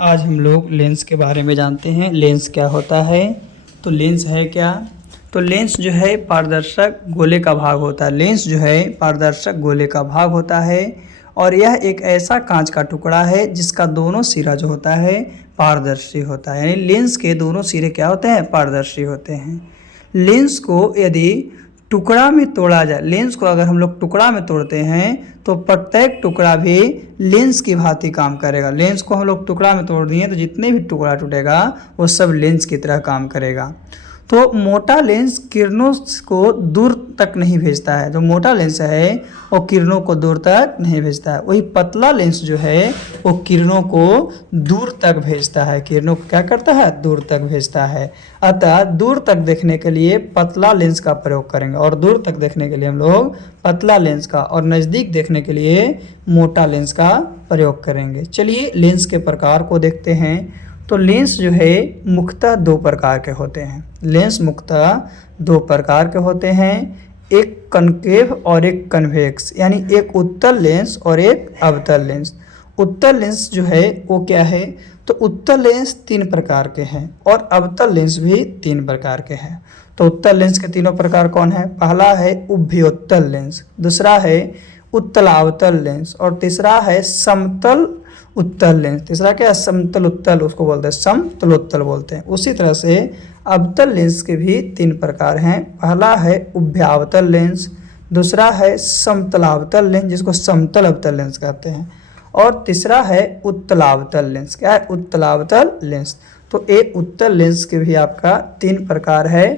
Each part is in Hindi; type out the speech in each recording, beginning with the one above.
आज हम लोग लेंस के बारे में जानते हैं। लेंस क्या होता है? तो लेंस है क्या? तो लेंस जो है पारदर्शक गोले का भाग होता है। लेंस जो है पारदर्शक गोले का भाग होता है और यह एक ऐसा कांच का टुकड़ा है जिसका दोनों सिरा जो होता है पारदर्शी होता है। यानी लेंस के दोनों सिरे क्या होते हैं? पारदर्शी होते हैं। लेंस को यदि टुकड़ा में तोड़ा जाए, लेंस को अगर हम लोग टुकड़ा में तोड़ते हैं तो प्रत्येक टुकड़ा भी लेंस की भांति काम करेगा। लेंस को हम लोग टुकड़ा में तोड़ दिए तो जितने भी टुकड़ा टूटेगा वो सब लेंस की तरह काम करेगा। तो मोटा लेंस किरणों को दूर तक नहीं भेजता है। जो मोटा लेंस है वो किरणों को दूर तक नहीं भेजता है। वही पतला लेंस जो है वो किरणों को दूर तक भेजता है। किरणों को क्या करता है? दूर तक भेजता है। अतः दूर तक देखने के लिए पतला लेंस का प्रयोग करेंगे और दूर तक देखने के लिए हम लोग पतला लेंस का और नज़दीक देखने के लिए मोटा लेंस का प्रयोग करेंगे। चलिए लेंस के प्रकार को देखते हैं। तो लेंस जो है मुख्यतः दो प्रकार के होते हैं। लेंस मुख्यतः दो प्रकार के होते हैं, एक कनकेव और एक कन्वेक्स, यानी एक उत्तल लेंस और एक अवतल लेंस। उत्तल लेंस जो है वो क्या है? तो उत्तल लेंस तीन प्रकार के हैं और अवतल लेंस भी तीन प्रकार के हैं। तो उत्तल लेंस के तीनों प्रकार कौन है? पहला है उभयोत्तल लेंस, दूसरा है उत्तलावतल लेंस और तीसरा है समतल उत्तल लेंस। तीसरा क्या है? समतल उत्तल, उसको बोलते हैं समतलोत्तल बोलते हैं। उसी तरह से अवतल लेंस के भी तीन प्रकार हैं। पहला है उभयावतल लेंस, दूसरा है समतलावतल लेंस जिसको समतल अवतल लेंस कहते हैं और तीसरा है उत्तलावतल लेंस। क्या है? उत्तलावतल लेंस। तो एक उत्तल लेंस के भी आपका तीन प्रकार है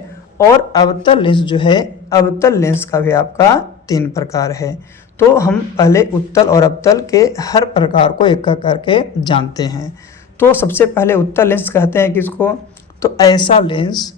और अवतल लेंस जो है अवतल लेंस का भी आपका तीन प्रकार है। तो हम पहले उत्तल और अवतल के हर प्रकार को एक एक करके जानते हैं। तो सबसे पहले उत्तल लेंस कहते हैं किसको? तो ऐसा लेंस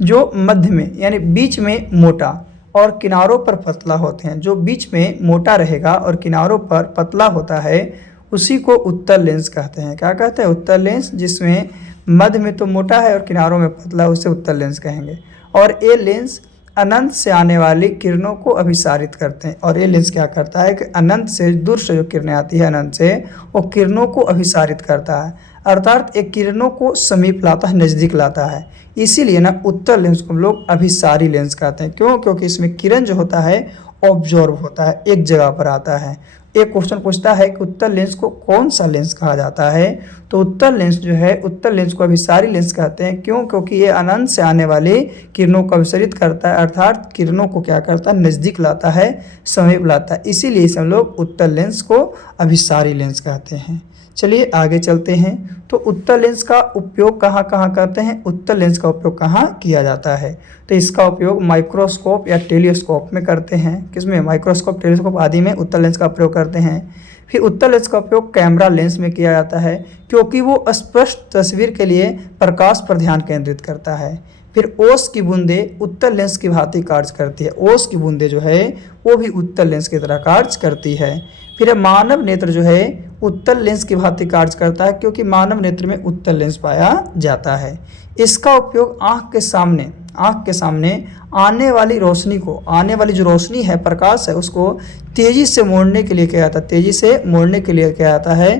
जो मध्य में यानी बीच में मोटा और किनारों पर पतला होते हैं। जो बीच में मोटा रहेगा और किनारों पर पतला होता है उसी को उत्तल लेंस कहते हैं। क्या कहते हैं? उत्तल लेंस। जिसमें मध्य में तो मोटा है और किनारों में पतला, उसे उत्तल लेंस कहेंगे। और ये लेंस अनंत से आने वाली किरणों को अभिसारित करते हैं। और ये लेंस क्या करता है कि अनंत से दूर से जो किरणें आती है अनंत से, वो किरणों को अभिसारित करता है, अर्थात एक किरणों को समीप लाता है, नज़दीक लाता है। इसीलिए ना उत्तल लेंस को हम लोग अभिसारी लेंस कहते हैं। क्यों? क्योंकि इसमें किरण जो होता है ऑब्जॉर्व होता है, एक जगह पर आता है। एक क्वेश्चन पूछता है कि उत्तल लेंस को कौन सा लेंस कहा जाता है? तो उत्तल लेंस जो है उत्तल लेंस को अभिसारी लेंस कहते हैं। क्यों? क्योंकि ये अनंत से आने वाली किरणों को अभिसारित करता है, अर्थात किरणों को क्या करता है? नज़दीक लाता है, समीप लाता है। इसीलिए इसे हम लोग उत्तल लेंस को अभिसारी लेंस कहते हैं। चलिए आगे चलते हैं। तो उत्तल लेंस का उपयोग कहाँ कहाँ करते हैं? उत्तल लेंस का उपयोग कहाँ किया जाता है? तो इसका उपयोग माइक्रोस्कोप या टेलीस्कोप में करते हैं। किसमें? माइक्रोस्कोप, टेलीस्कोप आदि में उत्तल लेंस का प्रयोग करते हैं। फिर उत्तल लेंस का उपयोग कैमरा लेंस में किया जाता है क्योंकि वो स्पष्ट तस्वीर के लिए प्रकाश पर ध्यान केंद्रित करता है। फिर ओस की बूंदें उत्तल लेंस की भांति कार्य करती है। ओस की बूंदें जो है वो भी उत्तल लेंस की तरह कार्य करती है। फिर मानव नेत्र जो है उत्तल लेंस की भांति कार्य करता है क्योंकि मानव नेत्र में उत्तल लेंस पाया जाता है। इसका उपयोग आँख के सामने आने वाली रोशनी को, आने वाली जो रोशनी है, प्रकाश है, उसको तेज़ी से मोड़ने के लिए किया जाता है। तेज़ी से मोड़ने के लिए किया जाता है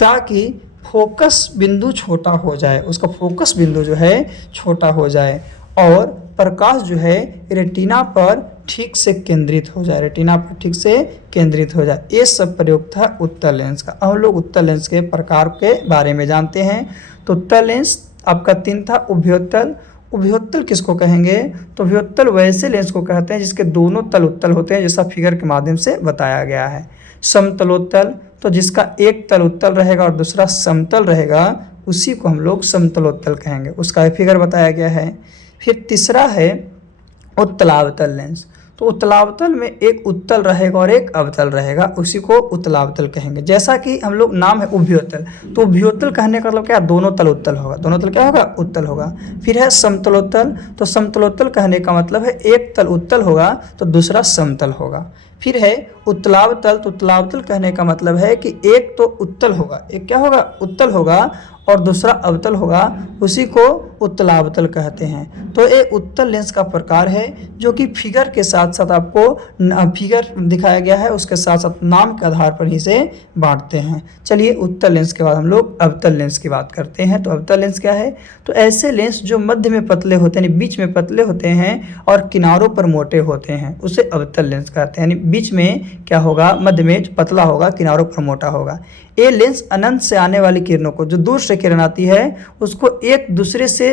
ताकि फोकस बिंदु छोटा हो जाए, उसका फोकस बिंदु जो है छोटा हो जाए और प्रकाश जो है रेटिना पर ठीक से केंद्रित हो जाए, रेटिना पर ठीक से केंद्रित हो जाए। ये सब प्रयोग था उत्तल लेंस का। हम लोग उत्तल लेंस के प्रकार के बारे में जानते हैं। तो उत्तल लेंस आपका तीन था। उभयोत्तल, उभयोत्तल किसको कहेंगे? तो उभयोत्तल वैसे लेंस को कहते हैं जिसके दोनों तल उत्तल होते हैं, जैसा फिगर के माध्यम से बताया गया है। समतलोत्तल, तो जिसका एक तल उत्तल रहेगा और दूसरा समतल रहेगा, उसी को हम लोग समतलोत्तल कहेंगे। उसका फिगर बताया गया है। फिर तीसरा है उत्तलावतल लेंस। तो उत्तलावतल में एक उत्तल रहेगा और एक अवतल रहेगा, उसी को उत्तलावतल कहेंगे। जैसा कि हम लोग नाम है उभयोत्तल, तो उभयोत्तल कहने का मतलब क्या? दोनों तल उत्तल होगा। दोनों तल क्या होगा? उत्तल होगा। फिर है समतलोत्तल, तो समतलोत्तल कहने का मतलब है एक तल उत्तल होगा तो दूसरा समतल होगा। फिर है उत्तलावतल। तो उत्तलावतल कहने का मतलब है कि एक तो उत्तल होगा, एक क्या होगा, उत्तल होगा, और दूसरा अवतल होगा, उसी को उत्तलावतल कहते हैं। तो ये उत्तल लेंस का प्रकार है जो कि फिगर के साथ साथ आपको फिगर दिखाया गया है, उसके साथ साथ नाम के आधार पर ही से बांटते हैं। चलिए उत्तल लेंस के बाद हम लोग अवतल लेंस की बात करते हैं। तो अवतल लेंस क्या है? तो ऐसे लेंस जो मध्य में पतले होते हैं, बीच में पतले होते हैं और किनारों पर मोटे होते हैं, उसे अवतल लेंस कहते हैं। यानी बीच में क्या होगा, मध्य में पतला होगा, किनारों पर मोटा होगा। ये लेंस अनंत से आने वाली किरणों को, जो दूर से किरण आती है उसको एक दूसरे से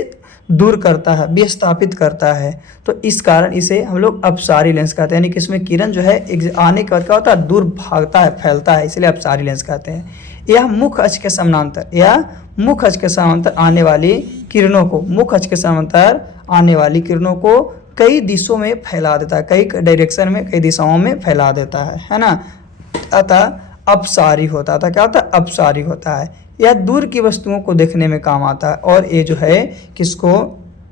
दूर करता है, विस्थापित करता है। तो इस कारण इसे हम लोग अपसारी लेंस कहते हैं। यानी कि इसमें किरण जो है एक आने के बाद क्या होता है, दूर भागता है, फैलता है, इसलिए अपसारी लेंस कहते हैं। यह मुख्य अक्ष के समानांतर, यह मुख्य अक्ष के समानांतर आने वाली किरणों को, मुख्य अक्ष के समानांतर आने वाली किरणों को कई दिशों में फैला देता है, कई डायरेक्शन में, कई दिशाओं में फैला देता है ना। अतः अपसारी होता था, क्या होता है, अपसारी होता है। यह दूर की वस्तुओं को देखने में काम आता है। और ये जो है किसको,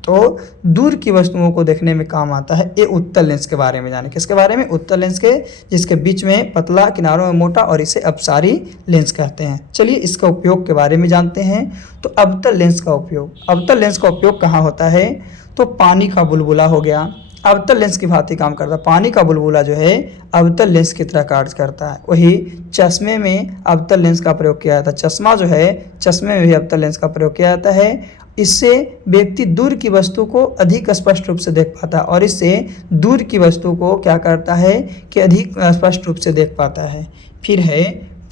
तो दूर की वस्तुओं को देखने में काम आता है। ये उत्तल लेंस के बारे में जाने, किसके बारे में, उत्तल लेंस के, जिसके बीच में पतला, किनारों में मोटा, और इसे अपसारी लेंस कहते हैं। चलिए इसका उपयोग के बारे में जानते हैं। तो अवतल लेंस का उपयोग, अवतल लेंस का उपयोग कहाँ होता है? तो पानी का बुलबुला हो गया, अवतल लेंस की भांति काम करता है। पानी का बुलबुला जो है अवतल लेंस की तरह कार्य करता है। वही चश्मे में अवतल लेंस का प्रयोग किया जाता है। चश्मा जो है, चश्मे में भी अवतल लेंस का प्रयोग किया जाता है। इससे व्यक्ति दूर की वस्तु को अधिक स्पष्ट रूप से देख पाता है, और इससे दूर की वस्तु को क्या करता है कि अधिक स्पष्ट रूप से देख पाता है। फिर है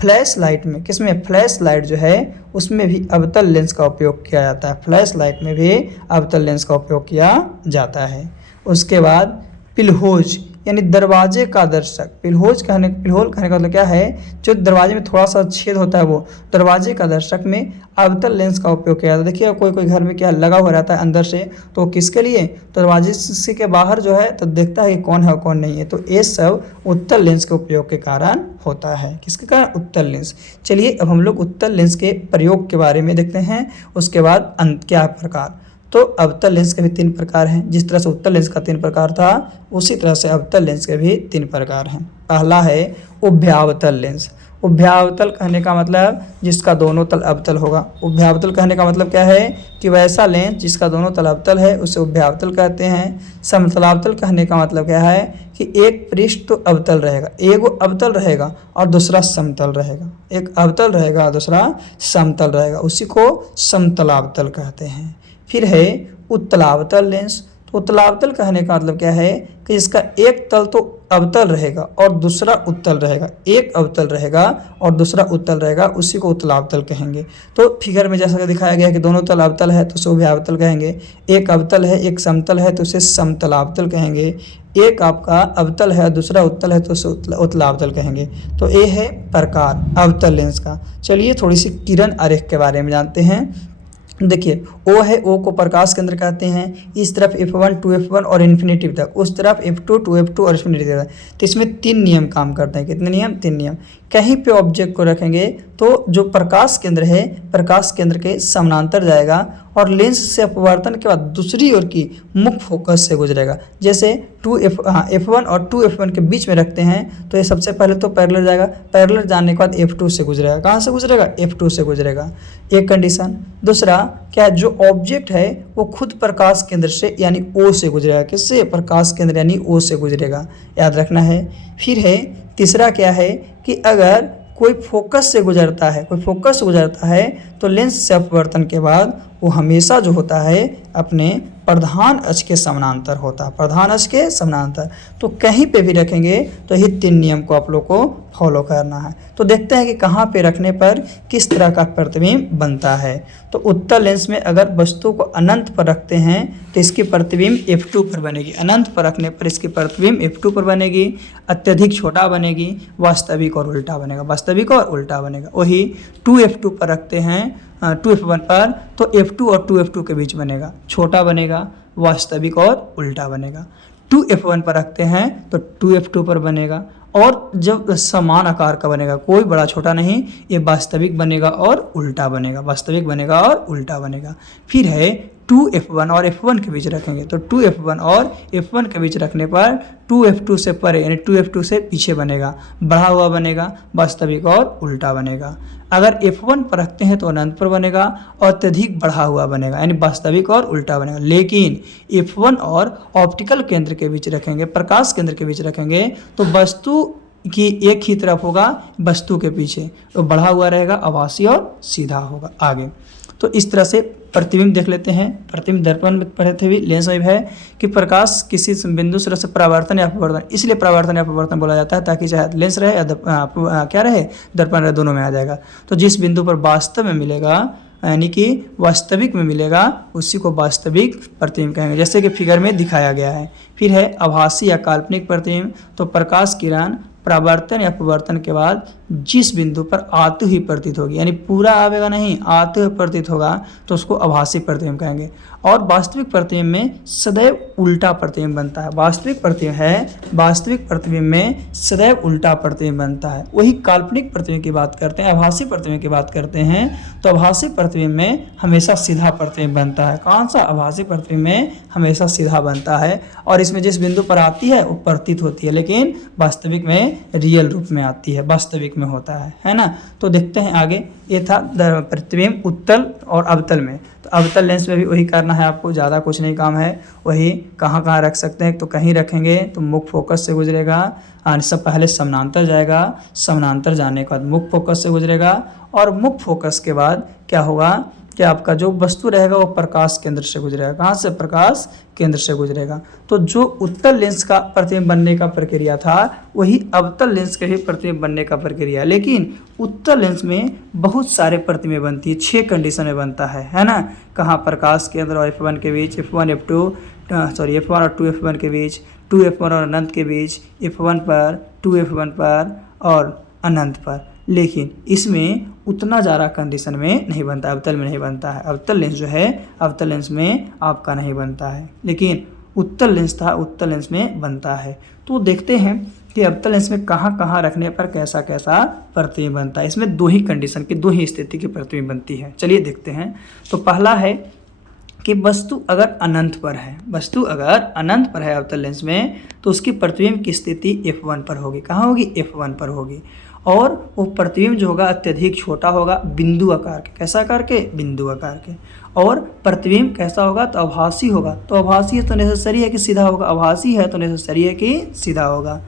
फ्लैश लाइट में, किसमें, फ्लैश लाइट जो है उसमें भी अवतल लेंस का उपयोग किया जाता है। फ्लैश लाइट में भी अवतल लेंस का उपयोग किया जाता है। उसके बाद पिलहोज, यानी दरवाजे का दर्शक। पिलहोल कहने का मतलब क्या है, जो दरवाजे में थोड़ा सा छेद होता है, वो दरवाजे का दर्शक में अवतल लेंस का उपयोग किया जाता है। देखिए कोई घर में क्या लगा हुआ रहता है अंदर से, तो किसके लिए, दरवाजे से के बाहर जो है तो देखता है कि कौन है और कौन नहीं है। तो ये सब उत्तल लेंस के उपयोग के कारण होता है। किसके कारण, उत्तल लेंस। चलिए अब हम लोग उत्तल लेंस के प्रयोग के बारे में देखते हैं। उसके बाद क्या प्रकार। तो अवतल लेंस के भी 3 प्रकार हैं। जिस तरह से उत्तल लेंस का 3 प्रकार था, उसी तरह से अवतल लेंस के भी 3 प्रकार हैं। पहला है उभयावतल लेंस। उभयावतल कहने का मतलब जिसका दोनों तल अवतल होगा। उभयावतल कहने का मतलब क्या है कि वैसा लेंस जिसका दोनों तल अवतल है उसे उभयावतल कहते हैं। समतलावतल कहने का मतलब क्या है कि एक पृष्ठ तो अवतल रहेगा, एक अवतल रहेगा और दूसरा समतल रहेगा। एक अवतल रहेगा और दूसरा समतल रहेगा, उसी को समतलावतल कहते हैं। फिर है उत्तलावतल लेंस। तो उत्तलावतल कहने का मतलब क्या है कि इसका एक तल तो अवतल रहेगा और दूसरा उत्तल रहेगा। एक अवतल रहेगा और दूसरा उत्तल रहेगा, उसी को उत्तलावतल कहेंगे। तो फिगर में जैसा कि दिखाया गया है कि दोनों तल अवतल है तो उसे उभयावतल कहेंगे। एक अवतल है, एक समतल है तो उसे समतलावतल कहेंगे। एक आपका अवतल है दूसरा उत्तल है तो उसे उत्तलावतल कहेंगे। तो ये है प्रकार अवतल लेंस का। चलिए थोड़ी सी किरण आरेख के बारे में जानते हैं। देखिए O है, O को प्रकाश केंद्र कहते हैं। इस तरफ F1 टू F1 और इन्फिनिटिव तक, उस तरफ F2 टू F2 और इन्फिनिटिव तक। तो इसमें 3 नियम काम करते हैं। कितने नियम, 3 नियम। कहीं पे ऑब्जेक्ट को रखेंगे तो जो प्रकाश केंद्र है, प्रकाश केंद्र के समानांतर जाएगा और लेंस से अपवर्तन के बाद दूसरी ओर की मुख्य फोकस से गुजरेगा। जैसे F1 और 2F1 के बीच में रखते हैं तो ये सबसे पहले तो पैरेलल जाएगा, पैरेलल जाने के बाद F2 से गुजरेगा। कहाँ से गुजरेगा, F2 से गुजरेगा। एक कंडीशन। दूसरा क्या, जो ऑब्जेक्ट है वो खुद प्रकाश केंद्र से यानी O से गुजरेगा। किससे, प्रकाश केंद्र यानी O से गुजरेगा, याद रखना है। फिर है तीसरा क्या है कि अगर कोई फोकस से गुजरता है, कोई फोकस से गुजरता है तो लेंस से अपवर्तन के बाद वो हमेशा जो होता है अपने प्रधान अक्ष के समानांतर होता है, प्रधान अक्ष के समानांतर। तो कहीं पे भी रखेंगे तो यही 3 नियम को आप लोग को फॉलो करना है। तो देखते हैं कि कहाँ पे रखने पर किस तरह का प्रतिबिंब बनता है। तो उत्तल लेंस में अगर वस्तु को अनंत पर रखते हैं तो इसकी प्रतिबिंब F2 पर बनेगी। अनंत पर रखने पर इसकी प्रतिबिंब F2 पर बनेगी। अत्यधिक छोटा बनेगी, वास्तविक और उल्टा बनेगा, वास्तविक और उल्टा बनेगा। वही 2F2 पर रखते हैं 2F1 पर तो F2 और 2F2 के बीच बनेगा, छोटा बनेगा, वास्तविक और उल्टा बनेगा। 2F1 पर रखते हैं तो 2F2 पर बनेगा और जब समान आकार का बनेगा, कोई बड़ा छोटा नहीं, ये वास्तविक बनेगा और उल्टा बनेगा, वास्तविक बनेगा और उल्टा बनेगा। फिर है 2f1 और f1 के बीच रखेंगे तो 2f1 और f1 के बीच रखने पर 2f2 से परे यानी 2f2 से पीछे बनेगा, बढ़ा हुआ बनेगा, वास्तविक और उल्टा बनेगा। अगर f1 पर रखते हैं तो अनंत पर बनेगा और अत्यधिक बढ़ा हुआ बनेगा यानी वास्तविक और उल्टा बनेगा। लेकिन f1 और ऑप्टिकल केंद्र के बीच रखेंगे, प्रकाश केंद्र के बीच रखेंगे तो वस्तु की एक ही तरफ होगा, वस्तु के पीछे तो बढ़ा हुआ रहेगा, आभासी और सीधा होगा। आगे तो इस तरह से प्रतिबिंब देख लेते हैं। प्रतिबिंब दर्पण में पढ़े थे भी, लेंस में है कि प्रकाश किसी बिंदु से परावर्तन या अपवर्तन, इसलिए परावर्तन या अपवर्तन बोला जाता है ताकि चाहे लेंस रहे या क्या रहे, दर्पण रहे, दोनों में आ जाएगा। तो जिस बिंदु पर वास्तव में मिलेगा यानी कि वास्तविक में मिलेगा उसी को वास्तविक प्रतिबिंब कहेंगे, जैसे कि फिगर में दिखाया गया है। फिर है आभासी या काल्पनिक प्रतिबिंब, तो प्रकाश किरण परावर्तन या अपवर्तन के बाद जिस बिंदु पर आते हुए प्रतीत होगी यानी पूरा आवेगा नहीं, आते हुए प्रतीत होगा तो उसको आभासी प्रतिबिंब कहेंगे। और वास्तविक प्रतिबिंब में सदैव उल्टा प्रतिबिंब बनता है। वास्तविक प्रतिबिंब में सदैव उल्टा प्रतिबिंब बनता है। वही काल्पनिक प्रतिबिंब की बात करते हैं, आभासी प्रतिबिंब की बात करते हैं तो आभासी प्रतिबिंब में हमेशा सीधा प्रतिबिंब बनता है। कौन सा? आभासी प्रतिबिंब में हमेशा सीधा बनता है और इसमें जिस बिंदु पर आती है वो प्रतीत होती है, लेकिन वास्तविक में रियल रूप में आती है, वास्तविक में होता है ना। तो देखते हैं आगे। ये था प्रतिबिंब उत्तल और अवतल में। तो अवतल लेंस में भी वही करना है आपको, ज़्यादा कुछ नहीं काम है। वही कहाँ कहाँ रख सकते हैं, तो कहीं रखेंगे तो मुख्य फोकस से गुजरेगा, सब पहले समानांतर जाएगा, समानांतर जाने के बाद मुख्य फोकस से गुजरेगा और मुख्य फोकस के बाद क्या होगा कि आपका जो वस्तु रहेगा वो प्रकाश केंद्र से गुजरेगा। कहाँ से? प्रकाश केंद्र से गुजरेगा। तो जो उत्तल लेंस का प्रतिबिंब बनने का प्रक्रिया था वही अवतल लेंस के भी प्रतिबिंब बनने का प्रक्रिया है, लेकिन उत्तल लेंस में बहुत सारे प्रतिबिंब बनती है, 6 कंडीशन में बनता है ना। कहाँ? प्रकाश केंद्र और f1 के बीच, f1 और 2f1 के बीच, 2f1 और अनंत के बीच, f1 पर, 2f1 पर और अनंत पर। लेकिन इसमें उतना ज़्यादा कंडीशन में नहीं बनता, अवतल में नहीं बनता है। अवतल लेंस जो है अवतल लेंस में आपका नहीं बनता है, लेकिन उत्तल लेंस था, उत्तल लेंस में बनता है। तो देखते हैं कि अवतल लेंस में कहाँ कहाँ रखने पर कैसा कैसा प्रतिबिंब बनता है। इसमें 2 ही कंडीशन की, 2 ही स्थिति की प्रतिबिंब बनती है। चलिए देखते हैं। तो पहला है कि वस्तु अगर अनंत पर है, वस्तु अगर अनंत पर है अवतल लेंस में तो उसकी प्रतिबिंब की स्थिति f1 पर होगी। कहाँ होगी? f1 पर होगी। और वो प्रतिबिंब जो होगा अत्यधिक छोटा होगा, बिंदु आकार के। कैसा आकार के? बिंदु आकार के। और प्रतिबिंब कैसा होगा? तो आभासी होगा। तो आभासी है तो नेसेसरी है कि सीधा होगा, आभासी है तो नेसेसरी है कि सीधा होगा।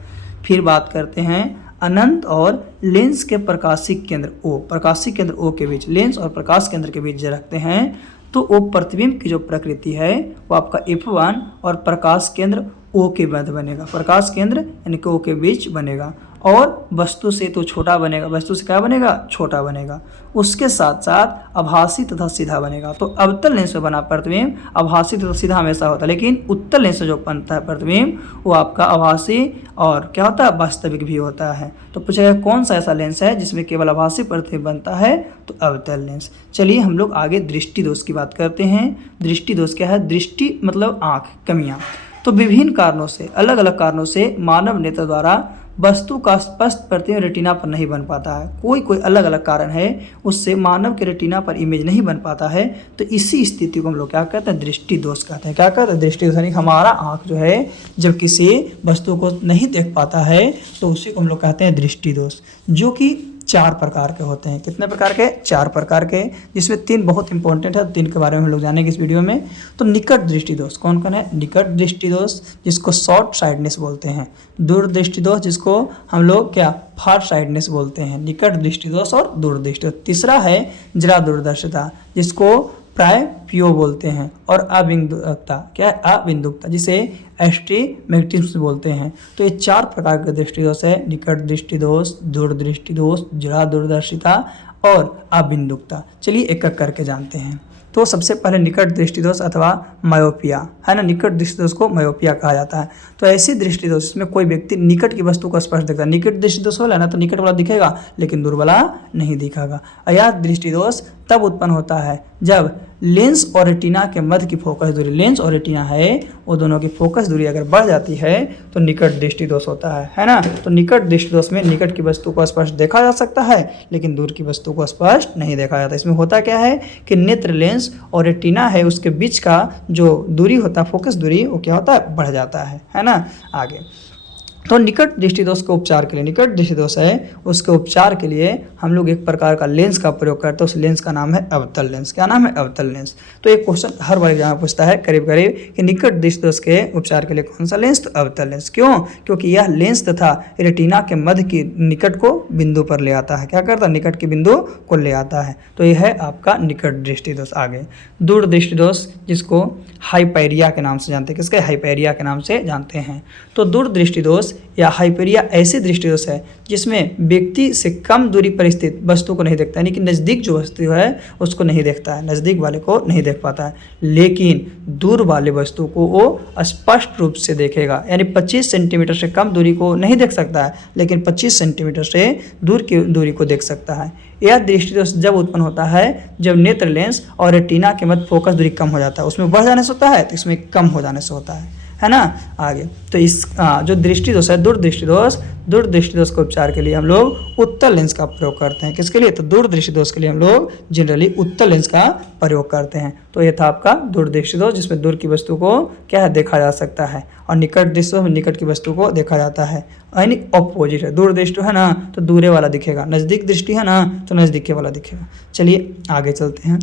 फिर बात करते हैं अनंत और लेंस के प्रकाशिक केंद्र O, प्रकाशिक केंद्र O के बीच, लेंस और प्रकाश केंद्र के बीच जो रखते हैं तो वो प्रतिबिंब की जो प्रकृति है वो आपका f1 और प्रकाश केंद्र O के मध्य बनेगा, प्रकाश केंद्र यानी कि O के बीच बनेगा। और वस्तु से तो छोटा बनेगा, वस्तु से क्या बनेगा? छोटा बनेगा। उसके साथ साथ आभासी तथा सीधा बनेगा। तो अवतल लेंस में बना प्रतिबिंब आभासी तथा सीधा हमेशा होता है, लेकिन उत्तल लेंस में जो बनता है प्रतिबिंब वो आपका आभासी और क्या होता है? वास्तविक भी होता है। तो पूछेगा कौन सा ऐसा लेंस है जिसमें केवल आभासी प्रतिबिंब बनता है? तो अवतल लेंस। चलिए हम लोग आगे दृष्टि दोष की बात करते हैं। दृष्टि दोष क्या है? दृष्टि मतलब आँख, कमियाँ। तो विभिन्न कारणों से, अलग अलग कारणों से मानव नेत्र द्वारा वस्तु का स्पष्ट प्रतिबिंब रेटिना पर नहीं बन पाता है। कोई अलग अलग कारण है उससे मानव के रेटिना पर इमेज नहीं बन पाता है। तो इसी स्थिति को हम लोग क्या कहते हैं? दृष्टि दोष कहते हैं। क्या कहते हैं? दृष्टि दोष। यानी हमारा आँख जो है जब किसी वस्तु को नहीं देख पाता है तो उसी को हम लोग कहते हैं दृष्टि दोष, जो कि 4 प्रकार के होते हैं। कितने प्रकार के? 4 प्रकार के, जिसमें 3 बहुत इंपॉर्टेंट है, 3 के बारे में हम लोग जानेंगे इस वीडियो में। तो निकट दृष्टि दोष कौन कौन है? निकट दृष्टि दोष जिसको शॉर्ट साइडनेस बोलते हैं, दूर दृष्टि दोष जिसको हम लोग क्या फार साइडनेस बोलते हैं, निकट दृष्टि दोष और दूर दृष्टि दोष। तीसरा है जरा दूरदर्शिता जिसको प्राय पियो बोलते हैं, और अबिंदुकता, क्या है? अबिंदुकता जिसे एस्टिग्मेटिज्म बोलते हैं। तो ये 4 प्रकार के दृष्टि दोष है, निकट दृष्टि दोष, दूर दृष्टि दोष, जरा दूरदर्शिता और अबिंदुकता। चलिए एक एक करके जानते हैं। तो सबसे पहले निकट दृष्टि दोष अथवा मायोपिया है ना, निकट दृष्टि दोष को मायोपिया कहा जाता है। तो ऐसी दृष्टि दोष जिसमें कोई व्यक्ति निकट की वस्तु को स्पष्ट देखता है। निकट दृष्टि दोष वाला ना तो निकट वाला दिखेगा लेकिन दूर वाला नहीं दिखेगा। यह दृष्टि दोष तब उत्पन्न होता है जब लेंस और रेटिना के मध्य की फोकस दूरी, लेंस और रेटिना है वो दोनों की फोकस दूरी अगर बढ़ जाती है तो निकट दृष्टि दोष होता है ना। तो निकट दृष्टि दोष में निकट की वस्तु को स्पष्ट देखा जा सकता है लेकिन दूर की वस्तु को स्पष्ट नहीं देखा जाता। इसमें होता क्या है कि नेत्र लेंस लेंस और रेटिना है उसके बीच का जो दूरी होता है, फोकस दूरी, वो क्या होता है, बढ़ जाता है ना। आगे तो निकट दृष्टि दोष के उपचार के लिए, निकट दृष्टि दोष है उसके उपचार के लिए हम लोग एक प्रकार का लेंस का प्रयोग करते हैं। उस लेंस का नाम है अवतल लेंस। क्या नाम है, अवतल लेंस। तो एक क्वेश्चन हर बार एग्जाम में पूछता है करीब करीब कि निकट दृष्टि दोष के उपचार के लिए कौन सा लेंस, तो अवतल लेंस। क्यों, क्योंकि यह लेंस तथा रेटिना के मध्य की निकट को बिंदु पर ले आता है। क्या करता है, निकट के बिंदु को ले आता है। तो यह है आपका निकट दृष्टि दोष। आगे दूर दृष्टि दोष, जिसको हाइपेरिया के नाम से जानते हैं। किसके, हाइपेरिया के नाम से जानते हैं। तो दूर दृष्टि दोष या हाइपेरिया ऐसी दृष्टि दोष है जिसमें व्यक्ति से कम दूरी पर स्थित वस्तु को नहीं देखता, यानी कि नज़दीक जो वस्तु है उसको नहीं देखता है, नज़दीक वाले को नहीं देख पाता है, लेकिन दूर वाले वस्तु को वो स्पष्ट रूप से देखेगा। यानी 25 सेंटीमीटर से कम दूरी को नहीं देख सकता है, लेकिन 25 सेंटीमीटर से दूर की दूरी को देख सकता है। यह दृष्टि दोष जब उत्पन्न होता है जब नेत्र लेंस और रेटिना के मध्य फोकस दूरी कम हो जाता है। उसमें बढ़ जाने से होता है तो इसमें कम हो जाने से होता है ना। आगे तो इस जो दृष्टि दोष है, दूरदृष्टि दोष, दूरदृष्टि दोष के उपचार के लिए हम लोग उत्तल लेंस का प्रयोग करते हैं। किसके लिए, तो दूरदृष्टि दोष के लिए हम लोग जनरली उत्तल लेंस का प्रयोग करते हैं। तो ये था आपका दूरदृष्टि दोष, जिसमें दूर की वस्तु को क्या है, देखा जा सकता है, और निकट दृष्टि दोष में निकट की वस्तु को देखा जाता है, यानी ऑपोजिट है। दूर दृष्टि है ना तो दूरे वाला दिखेगा, नज़दीक दृष्टि है ना तो नज़दीकी वाला दिखेगा। चलिए आगे चलते हैं।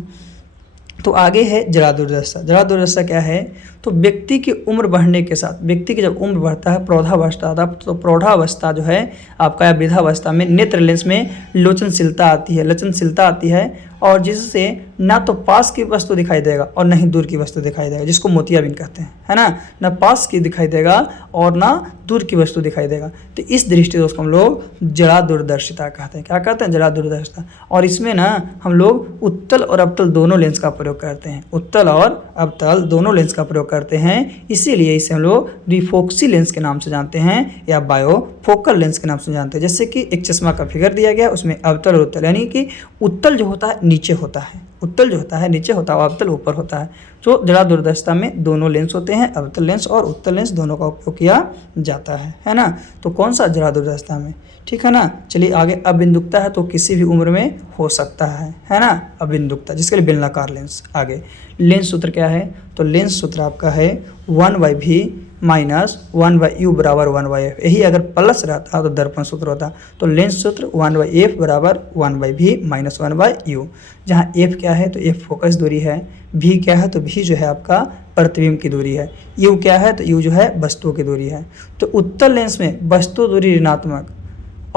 तो आगे है जरा दुर्दशा। जरा दुर्दशा क्या है, तो व्यक्ति की उम्र बढ़ने के साथ, व्यक्ति की जब उम्र बढ़ता है, प्रौढ़ावस्था आता है, तो प्रौढ़ावस्था जो है आपका या वृद्धावस्था में नेत्र लेंस में लोचनशीलता आती है, लचनशीलता आती है, और जिससे ना तो पास की वस्तु दिखाई देगा और ना ही दूर की वस्तु दिखाई देगा, जिसको मोतियाबिंद कहते हैं, है ना पास की दिखाई देगा और ना दूर की वस्तु दिखाई देगा। तो इस दृष्टि दोष को हम लोग जरा दूरदर्शिता कहते हैं। क्या कहते हैं, जरा दूरदर्शिता। और इसमें ना हम लोग उत्तल और अवतल दोनों लेंस का प्रयोग करते हैं, उत्तल और अवतल दोनों लेंस का प्रयोग करते हैं। इसीलिए इसे हम लोग द्विफोक्सी लेंस के नाम से जानते हैं या बायोफोकल लेंस के नाम से जानते हैं। जैसे कि एक चश्मा का फिगर दिया गया, उसमें अवतल और उत्तल, यानी कि उत्तल जो होता है नीचे होता है, उत्तल जो होता है नीचे होता है, अवतल ऊपर होता है। तो जरा दूरदर्शिता में दोनों लेंस होते हैं, अवतल लेंस और उत्तल लेंस दोनों का उपयोग किया जाता है ना। तो कौन सा, जरा दूरदर्शिता में, ठीक है ना। चलिए आगे, अबिंदुकता है तो किसी भी उम्र में हो सकता है ना, अबिंदुकता, जिसके लिए बेलनाकार लेंस। आगे लेंस सूत्र क्या है, तो लेंस सूत्र आपका है 1/v माइनस 1/u बराबर 1/f। यही अगर प्लस रहता तो दर्पण सूत्र होता। तो लेंस सूत्र 1/f बराबर 1/v माइनस 1/u, जहाँ f क्या है तो f फोकस दूरी है, v क्या है तो v जो है आपका प्रतिबिंब की दूरी है, u क्या है तो u जो है वस्तु की दूरी है। तो उत्तल लेंस में वस्तु दूरी ऋणात्मक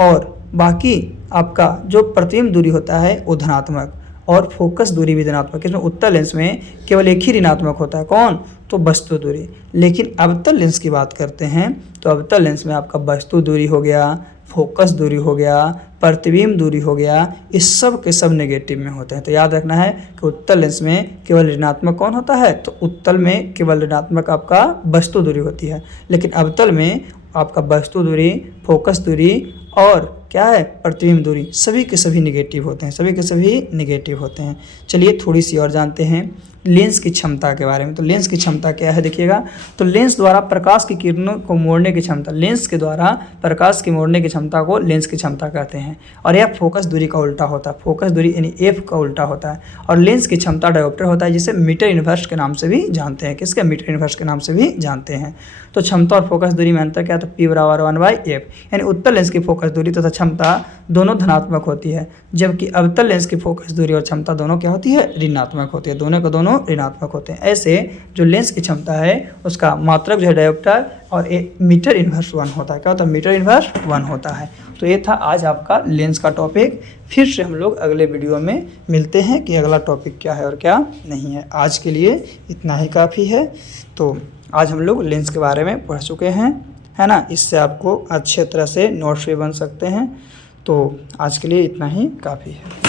और बाकी आपका जो प्रतिबिंब दूरी होता है वो धनात्मक, और फोकस दूरी भी धनात्मक। इसमें उत्तल लेंस में केवल एक ही ऋणात्मक होता है, कौन, तो वस्तु दूरी। लेकिन अवतल लेंस की बात करते हैं तो अवतल लेंस में आपका वस्तु दूरी हो गया, फोकस दूरी हो गया, प्रतिबिंब दूरी हो गया, इस सब के सब नेगेटिव में होते हैं। तो याद रखना है कि उत्तल लेंस में केवल ऋणात्मक कौन होता है, तो उत्तल में केवल ऋणात्मक आपका वस्तु दूरी होती है, लेकिन अवतल में आपका वस्तु दूरी, फोकस दूरी और क्या है, प्रतिबिंब दूरी, सभी के सभी निगेटिव होते हैं, सभी के सभी निगेटिव होते हैं। चलिए थोड़ी सी और जानते हैं लेंस की क्षमता के बारे में। तो लेंस की क्षमता क्या है, देखिएगा। तो लेंस द्वारा प्रकाश की किरणों को मोड़ने की क्षमता, लेंस के द्वारा प्रकाश की मोड़ने की क्षमता को लेंस की क्षमता कहते हैं, और यह फोकस दूरी का उल्टा होता है, फोकस दूरी यानी एफ का उल्टा होता है। और लेंस की क्षमता डायोप्टर होता है, जिसे मीटर इनवर्स के नाम से भी जानते हैं। किसके, मीटर इनवर्स के नाम से भी जानते हैं। तो क्षमता और फोकस दूरी में अंतर क्या, तो p बराबर 1/f, यानी उत्तल लेंस की फोकस दूरी तथा क्षमता दोनों धनात्मक होती है, जबकि अवतल लेंस की फोकस दूरी और क्षमता दोनों क्या होती है, ऋणात्मक होती है, दोनों को दोनों ऋणात्मक होते हैं। ऐसे जो लेंस की क्षमता है उसका मात्रक जो है डायोप्टर और मीटर इनवर्स 1 होता है। क्या होता है, मीटर इनवर्स 1 होता है। तो ये था आज आपका लेंस का टॉपिक। फिर से हम लोग अगले वीडियो में मिलते हैं कि अगला टॉपिक क्या है और क्या नहीं है। आज के लिए इतना ही काफ़ी है। तो आज हम लोग लेंस के बारे में पढ़ चुके हैं, है ना। इससे आपको अच्छे तरह से नोट्स भी बन सकते हैं। तो आज के लिए इतना ही काफ़ी है।